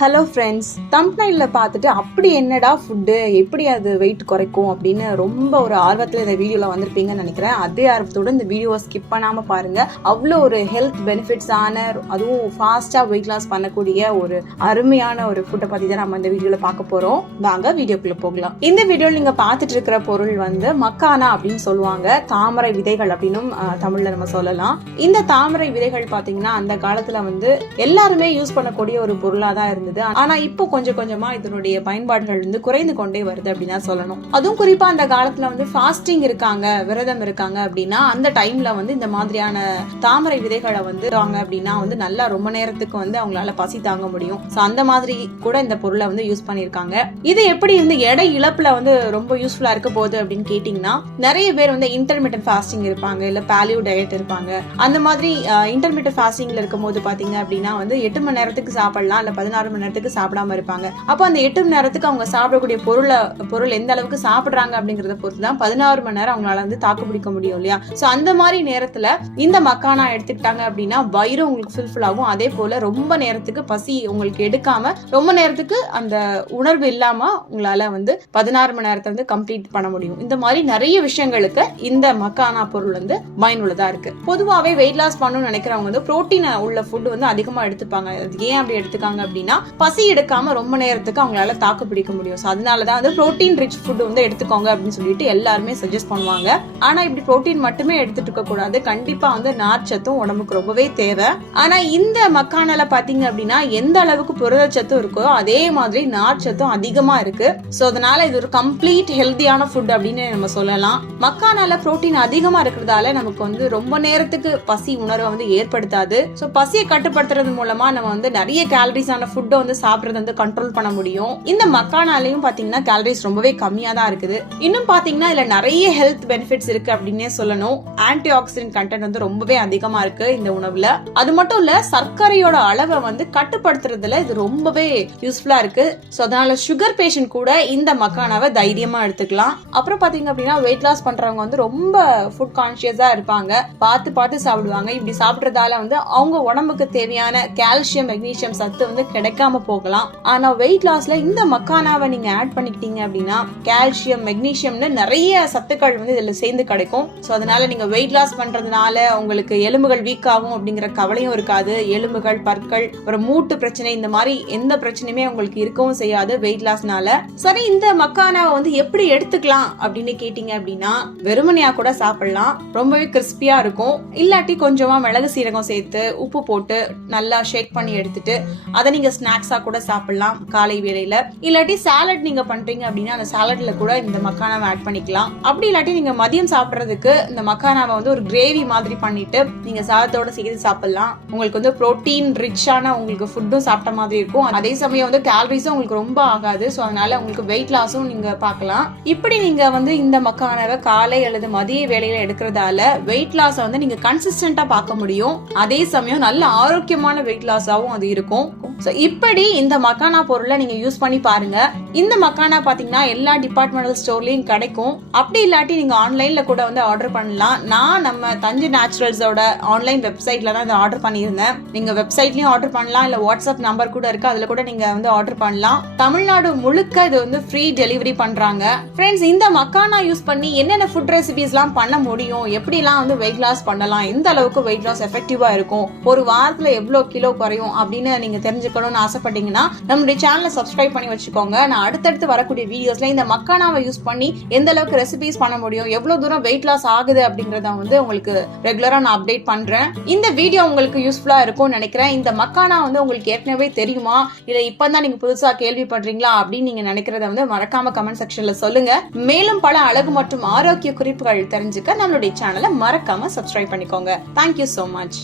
Hello friends, தம்ப்நெயிலில் பார்த்துட்டு அப்படி என்னடா ஃபுட்டு எப்படி அது வெயிட் குறைக்கும் அப்படின்னு ரொம்ப ஒரு ஆர்வத்தில் இந்த வீடியோவில் வந்திருப்பீங்கன்னு நினைக்கிறேன். அதே ஆர்வத்தோடு இந்த வீடியோவை ஸ்கிப் பண்ணாமல் பாருங்கள். அவ்வளோ ஒரு ஹெல்த் பெனிஃபிட்ஸான, அதுவும் ஃபாஸ்ட்டாக வெயிட் லாஸ் பண்ணக்கூடிய ஒரு அருமையான ஒரு ஃபுட்டை பற்றி தான் நம்ம இந்த வீடியோவில் பார்க்க போகிறோம். வாங்க வீடியோக்குள்ளே போகலாம். இந்த வீடியோவில் நீங்கள் பார்த்துட்டு இருக்கிற பொருள் மக்கானா அப்படின்னு சொல்லுவாங்க. தாமரை விதைகள் அப்படின்னும் தமிழில் நம்ம சொல்லலாம். இந்த தாமரை விதைகள் பார்த்தீங்கன்னா அந்த காலத்தில் எல்லாருமே யூஸ் பண்ணக்கூடிய ஒரு பொருளாக தான் இருந்தது. ஆனா இப்போ கொஞ்சம் கொஞ்சமா இதனுடைய பயன்பாடுகள் குறைந்து கொண்டே வருது அப்படின்னு சொல்லணும். அதுவும் குறிப்பா அந்த காலத்துல ஃபாஸ்டிங் இருக்காங்க, விரதம் இருக்காங்க அப்படின்னா அந்த டைம்ல இந்த மாதிரியான தாமரை விதைகளை வாங்க அப்படின்னா நல்லா ரொம்ப நேரத்துக்கு அவங்களால பசி தாங்க முடியும். அந்த மாதிரி கூட இந்த பொருளை யூஸ் பண்ணிருக்காங்க. இது எப்படி எடை இழப்புல ரொம்ப யூஸ்ஃபுல்லா இருக்க போகுது அப்படின்னு கேட்டீங்கன்னா, நிறைய பேர் இன்டர்மீடியன்ட் ஃபாஸ்டிங் இருப்பாங்க, இல்ல பாலியோ டயட் இருப்பாங்க. அந்த மாதிரி இன்டர்மீடியன்ட் ஃபாஸ்டிங்ல இருக்கும் போது பாத்தீங்க அப்படின்னா 8 மணி நேரத்துக்கு சாப்பிடலாம், இல்ல 16 மணி நேரத்துக்கு சாப்பிடாம இருப்பாங்க. அப்போ அந்த 8 மணி நேரத்துக்கு அவங்க சாப்பிடக்கூடிய பொருள் எந்த அளவுக்கு சாப்பிடுறாங்க அப்படிங்கறத பொறுத்து தான் 16 மணி நேரம் அவங்களால தாக்கு பிடிக்க முடியும் இல்லையா? சோ அந்த மாதிரி நேரத்துல இந்த மக்கானா எடுத்துக்கிட்டாங்க அப்படின்னா வயிறு உங்களுக்கு ஃபுல்ஃபில் ஆகும். அதே போல ரொம்ப நேரத்துக்கு பசி உங்களுக்கு எடுக்காம, ரொம்ப நேரத்துக்கு அந்த உணர்வு இல்லாம உங்களால 16 மணி நேரத்தை கம்ப்ளீட் பண்ண முடியும். இந்த மாதிரி நிறைய விஷயங்களுக்கு இந்த மக்கானா பொருள் பயனுள்ளதா இருக்கு. பொதுவாவே வெயிட் லாஸ் பண்ணணும்னு நினைக்கிறவங்க புரோட்டீன் உள்ள ஃபுட் அதிகமா எடுத்துப்பாங்க. ஏன் அப்படி எடுத்துக்காங்க அப்படின்னா, பசி எடுக்காம ரொம்ப நேரத்துக்கு அவங்களால தாக்கு பிடிக்க முடியும். அதனாலதான் புரோட்டீன் ரிச் ஃபுட் எடுத்துக்கோங்க அப்படின்னு சொல்லிட்டு எல்லாருமே சஜஸ்ட் பண்ணுவாங்க. ஆனா இப்படி புரோட்டீன் மட்டுமே எடுத்துட்டு இருக்க கூடாது. கண்டிப்பா நார்ச்சத்தும் உடம்புக்கு ரொம்பவே தேவை. ஆனா இந்த மக்கானால பாத்தீங்க அப்படின்னா எந்த அளவுக்கு புரதச்சத்தும் இருக்கோ அதே மாதிரி நார்ச்சத்தும் அதிகமா இருக்கு. சோ அதனால இது ஒரு கம்ப்ளீட் ஹெல்தியான ஃபுட் அப்படின்னு நம்ம சொல்லலாம். மக்கானால புரோட்டீன் அதிகமா இருக்கிறதால நமக்கு ரொம்ப நேரத்துக்கு பசி உணர்வை ஏற்படுத்தாது. சோ பசியை கட்டுப்படுத்துறது மூலமா நம்ம நிறைய கேலரிஸான ஃபுட்டை சாப்பிடுறது கண்ட்ரோல் பண்ண முடியும். இந்த மக்கானாலையும் பாத்தீங்கன்னா கேலரிஸ் ரொம்பவே கம்மியா தான் இருக்குது. இன்னும் பாத்தீங்கன்னா இதுல நிறைய ஹெல்த் பெனிஃபிட்ஸ் இருக்கு அப்படின்னே சொல்லணும். ஆன்டி ஆக்சிடென்ட் கண்டென்ட் ரொம்பவே அதிகமா இருக்கு இந்த உணவுல. அது மட்டும் இல்ல, சர்க்கரையோட அளவை கட்டுப்படுத்துறதுல இது ரொம்பவே யூஸ்ஃபுல்லா இருக்கு. சோ அதனால சுகர் பேஷண்ட் கூட இந்த மக்கானாவை தைரியமா எடுத்துக்கலாம். அப்புறம் பாத்தீங்க அப்படின்னா வெயிட் லாஸ் பண்றவங்க ரொம்ப ஃபுட் கான்சியஸா இருப்பாங்க. பார்த்து சாப்பிடுவாங்க. இப்படி சாப்பிடுறதால அவங்க உடம்புக்கு தேவையான கால்சியம், மெக்னீசியம் சத்து கிடைக்காம போகலாம். ஆனா வெயிட் லாஸ்ல இந்த மக்கானாவை நீங்க ஆட் பண்ணிக்கிட்டீங்க அப்படின்னா கால்சியம், மெக்னீசியம்னு நிறைய சத்துக்கள் இதுல சேர்ந்து கிடைக்கும். சோ அதனால நீங்க வெயிட் லாஸ் பண்றதுனால உங்களுக்கு எலும்புகள் வீக் ஆகும் அப்படிங்கிற கவலையும் இருக்காது. எலும்புகள், பற்கள், ஒரு மூட்டு பிரச்சனை, இந்த மாதிரி எந்த பிரச்சனையுமே உங்களுக்கு இருக்கவும் செய்யாது வெயிட் லாஸ்னால. சரி, இந்த மக்கானாவை எப்படி எடுத்துக்கலாம் அப்படின்னு கேட்டீங்க அப்படின்னா, வெறுமனையா கூட சாப்பிடலாம். ரொம்பவே கிறிஸ்பியா இருக்கும். இல்லாட்டி கொஞ்சமா மிளகு சீரகம் சேர்த்து உப்பு போட்டு நல்லா ஷேக் பண்ணி எடுத்துட்டு அதை நீங்க ஸ்நாக்ஸா கூட சாப்பிடலாம் காலை வேளையில. இல்லாட்டி சாலட் நீங்க பண்றீங்க அப்படின்னா அந்த சாலட்ல கூட இந்த மக்கானாவை ஆட் பண்ணிக்கலாம். அப்படி இல்லாட்டி நீங்க மதியம் சாப்பிடுறதுக்கு இந்த மக்கானாவை ஒரு கிரேவி மாதிரி பண்ணிட்டு நீங்க சாதத்தோட சேர்த்து சாப்பிடலாம். உங்களுக்கு புரோட்டீன் ரிச்சான உங்களுக்கு ஃபுட்டும் சாப்பிட்ட மாதிரி இருக்கும். அதே சமயம் கேலரிஸும் உங்களுக்கு ரொம்ப ஆகாது. சோ அதனால உங்களுக்கு வெயிட் லாஸும் நீங்க பார்க்கலாம். இப்படி நீங்க இந்த மக்கானாவை காலை அல்லது மதிய வேளையில எடுக்கிறதால வெயிட் லாஸ் நீங்க கன்சிஸ்டன்டா பார்க்க முடியும். அதே சமயம் நல்ல ஆரோக்கியமான வெயிட் லாஸாவும் அது இருக்கும். இப்படி இந்த மக்கானா பொருளை நீங்க யூஸ் பண்ணி பாருங்க. இந்த மக்கானா பாத்தீங்கன்னா எல்லா டிபார்ட்மெண்டல் ஸ்டோர்லயும் கிடைக்கும். அப்படி இல்லாட்டி நீங்க ஆன்லைன்ல கூட ஆர்டர் பண்ணலாம். நான் நம்ம தஞ்சை நேச்சுரல்ஸோட ஆன்லைன் வெப்சைட்ல தான் இதை ஆர்டர் பண்ணியிருந்தேன். நீங்க வெப்சைட்லயும் ஆர்டர் பண்ணலாம், இல்ல வாட்ஸ்அப் நம்பர் கூட இருக்கு, அதுல கூட நீங்க ஆர்டர் பண்ணலாம். தமிழ்நாடு முழுக்க இது ஃப்ரீ டெலிவரி பண்றாங்க. ஃப்ரெண்ட்ஸ், இந்த மக்கானா யூஸ் பண்ணி என்னென்ன ஃபுட் ரெசிபிஸ் எல்லாம் பண்ண முடியும், எப்படி எல்லாம் வெயிட் லாஸ் பண்ணலாம், எந்த அளவுக்கு வெயிட் லாஸ் எஃபெக்டிவா இருக்கும், ஒரு வாரத்துல எவ்வளவு கிலோ குறையும் அப்படின்னு நீங்க தெரிஞ்சுக்கணும்னு ஆசைப்பட்டீங்கன்னா நம்மளுடைய சேனலை சப்ஸ்கிரைப் பண்ணி வச்சுக்கோங்க. நான் அடுத்தடுத்து வரக்கூடிய வீடியோஸ்ல இந்த மக்கானாவை யூஸ் பண்ணி எந்த அளவுக்கு ரெசிபிஸ் பண்ண முடியும், எவ்வளவு தூரம் வெயிட் லாஸ் ஆகுது அப்படிங்கறத உங்களுக்கு ரெகுலரா நான் அப்டேட் பண்றேன். இந்த வீடியோ உங்களுக்கு யூஸ்ஃபுல்லா இருக்கும்னு நினைக்கிறேன். இந்த மக்கானா உங்களுக்கு ஏற்கனவே தெரியுமா, இல்ல இப்பதான் நீங்க புதுசா கேள்விப்படுறீங்களா அப்படின்னு நீங்க நினைக்கிறத மறக்காம கமெண்ட் செக்ஷன்ல சொல்லுங்க. மேலும் பல அழகு மற்றும் ஆரோக்கிய குறிப்புகள் தெரிஞ்சுக்க நம்மளுடைய சேனலை மறக்காம சப்ஸ்கிரைப் பண்ணிக்கோங்க. Thank you so much.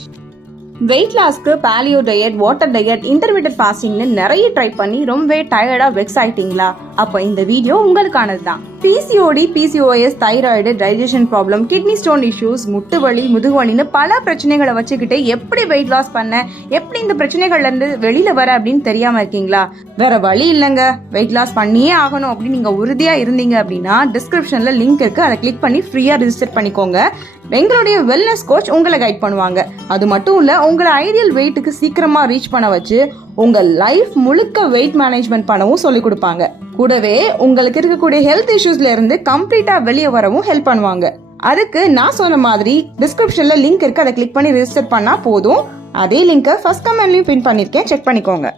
வெயிட் லாஸ்க்கு paleo diet, water diet, intermediate ஃபாஸ்டிங்னு நிறைய ட்ரை பண்ணி ரொம்ப டயர்டா வெக்ஸ் ஆயிட்டீங்களா? அப்போ இந்த வீடியோ உங்களுக்கானது தான். PCOD, PCOS, thyroid, digestion problem, kidney stone issues, முட்டு வலி, முதுகுவலின்னு பல பிரச்சனைகளை வச்சுக்கிட்டு எப்படி வெயிட் லாஸ் பண்ண, எப்படி இந்த பிரச்சனைகள்ல இருந்து வெளியில வர அப்படின்னு தெரியாம இருக்கீங்களா? வேற வழி இல்லைங்க, வெயிட் லாஸ் பண்ணியே ஆகணும் அப்படின்னு நீங்க உறுதியா இருந்தீங்க அப்படின்னா டிஸ்கிரிப்ஷன்ல லிங்க் இருக்கு, அதை கிளிக் பண்ணி ஃப்ரீயா ரெஜிஸ்டர் பண்ணிக்கோங்க. எங்களுடைய வெல்னஸ் கோச் உங்களை கைட் பண்ணுவாங்க. அது மட்டும் இல்ல, உங்களை ஐடியல் வெயிட்டுக்கு சீக்கிரமா ரீச் பண்ண வச்சு உங்க லைஃப் முழுக்க வெயிட் மேனேஜ்மெண்ட் பண்ணவும் சொல்லி கொடுப்பாங்க. கூடவே உங்களுக்கு இருக்கக்கூடிய ஹெல்த் இஷ்யூஸ்ல இருந்து கம்ப்ளீட்டா வெளியே வரவும் ஹெல்ப் பண்ணுவாங்க. அதுக்கு நான் சொன்ன மாதிரி டிஸ்கிரிப்ஷன்ல லிங்க் இருக்கு, அதை கிளிக் பண்ணி ரெஜிஸ்டர் பண்ணா போதும். அதே லிங்கை ஃபர்ஸ்ட் கமெண்ட்லயும் பின் பண்ணிருக்கேன், செக் பண்ணிக்கோங்க.